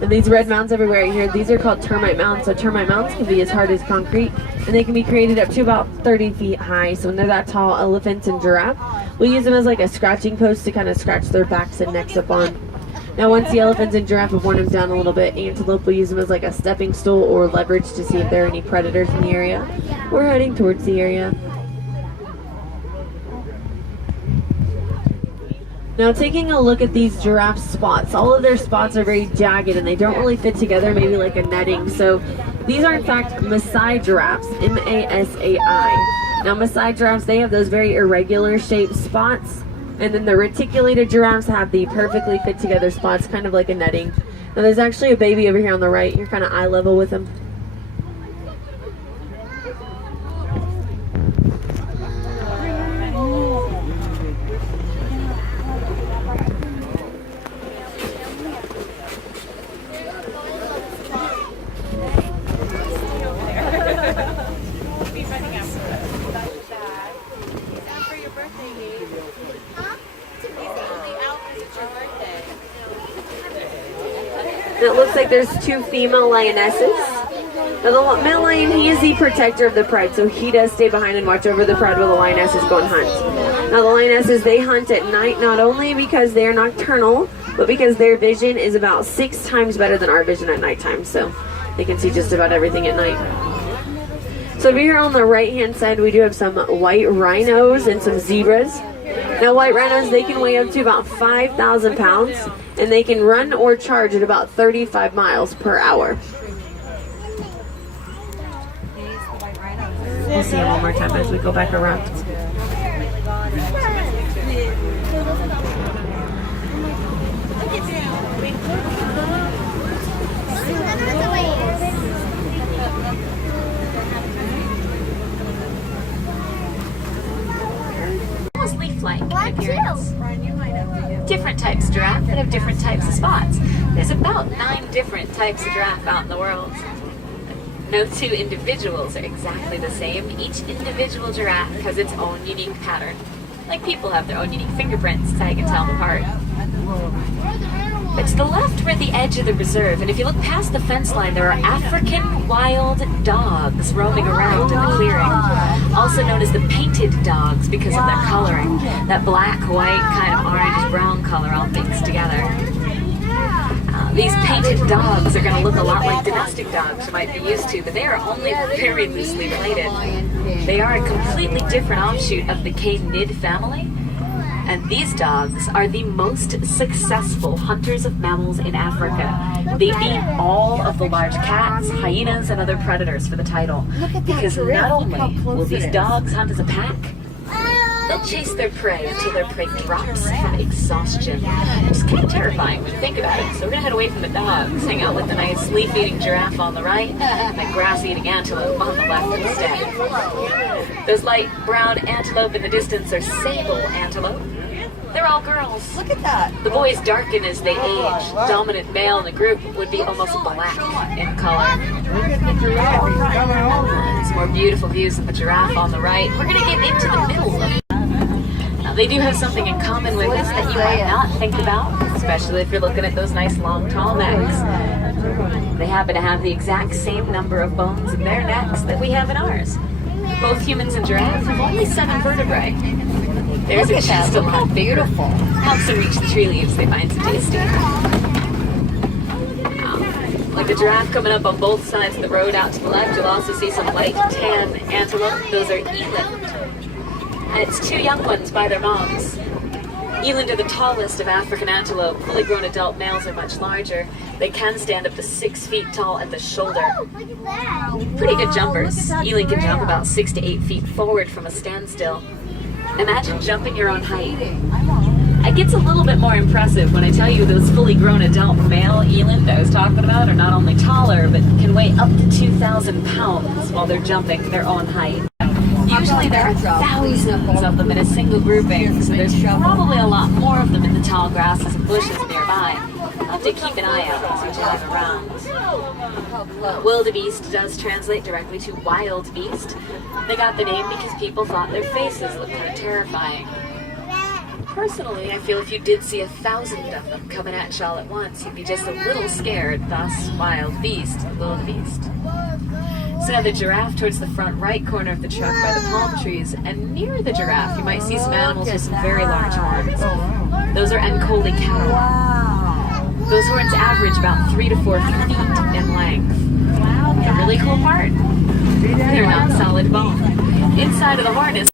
And these red mounds everywhere here, these are called termite mounds. So termite mounds can be as hard as concrete, and they can be created up to about 30 feet high. So when they're that tall, elephants and giraffe, we use them as like a scratching post to kind of scratch their backs and necks up on. Now once the elephants and giraffe have worn them down a little bit, antelope will use them as like a stepping stool or leverage to see if there are any predators in the area. We're heading towards the area. Now taking a look at these giraffe spots, all of their spots are very jagged and they don't really fit together, maybe like a netting. So these are in fact Maasai giraffes, M-A-S-A-I. Now Maasai giraffes, they have those very irregular shaped spots, and then the reticulated giraffes have the perfectly fit together spots, kind of like a netting. Now there's actually a baby over here on the right. You're kind of eye level with him. It looks like there's two female lionesses. Now the male lion, he is the protector of the pride, so he does stay behind and watch over the pride while the lionesses go and hunt. Now the lionesses, they hunt at night, not only because they are nocturnal, but because their vision is about 6 times better than our vision at nighttime, so they can see just about everything at night. So over here on the right hand side, we do have some white rhinos and some zebras. Now white rhinos, they can weigh up to about 5,000 pounds, and they can run or charge at about 35 miles per hour. We'll see it one more time as we go back around. Almost leaf-like in appearance. Different types of giraffe that have different types of spots. There's about 9 different types of giraffe out in the world. No 2 individuals are exactly the same. Each individual giraffe has its own unique pattern. Like people have their own unique fingerprints, so you can tell them apart. But to the left, we're at the edge of the reserve, and if you look past the fence line, there are African wild dogs roaming around in the clearing. Also known as the painted dogs because of their coloring. That black, white, kind of orange-brown color all mixed together. These painted dogs are going to look a lot like domestic dogs you might be used to, but they are only very loosely related. They are a completely different offshoot of the canid family, and these dogs are the most successful hunters of mammals in Africa. They beat all of the large cats, hyenas, and other predators for the title, because not only will these dogs hunt as a pack, they'll chase their prey until their prey drops from exhaustion. It's kind of terrifying when you think about it. So we're going to head away from the dogs, hang out with the nice leaf-eating giraffe on the right, and the grass-eating antelope on the left instead. Those light brown antelope in the distance are sable antelope. They're all girls. Look at that. The boys darken as they age. Dominant male in the group would be almost black in color. Some more beautiful views of the giraffe on the right. We're going to get into the middle of it. Now, they do have something in common with us that you might not think about, especially if you're looking at those nice long tall necks. They happen to have the exact same number of bones in their necks that we have in ours. Both humans and giraffes have only 7 vertebrae. There's a chest a lot bigger. Helps them reach the tree leaves they find so tasty. Like the giraffe coming up on both sides of the road out to the left, you'll also see some light tan antelope. Those are eland. And it's 2 young ones by their moms. Eland are the tallest of African antelope. Fully grown adult males are much larger. They can stand up to 6 feet tall at the shoulder. Pretty good jumpers. Eland can jump about 6 to 8 feet forward from a standstill. Imagine jumping your own height. It gets a little bit more impressive when I tell you those fully grown adult male eland I was talking about are not only taller, but can weigh up to 2,000 pounds while they're jumping their own height. Usually there are thousands of them in a single grouping, so there's probably a lot more of them in the tall grasses and bushes nearby. I'll have to keep an eye out as we drive around. Wildebeest does translate directly to wild beast. They got the name because people thought their faces looked kind of terrifying. personally, I feel if you did see 1,000 of them coming at you all at once, you'd be just a little scared, thus wild beast, wildebeest. So now the giraffe towards the front right corner of the truck by the palm trees, and near the giraffe you might see some animals with some very large horns. Those are Ankoli cattle. Those horns average about 3 to 4 feet in length. The really cool part, they're not solid bone. Inside of the horn is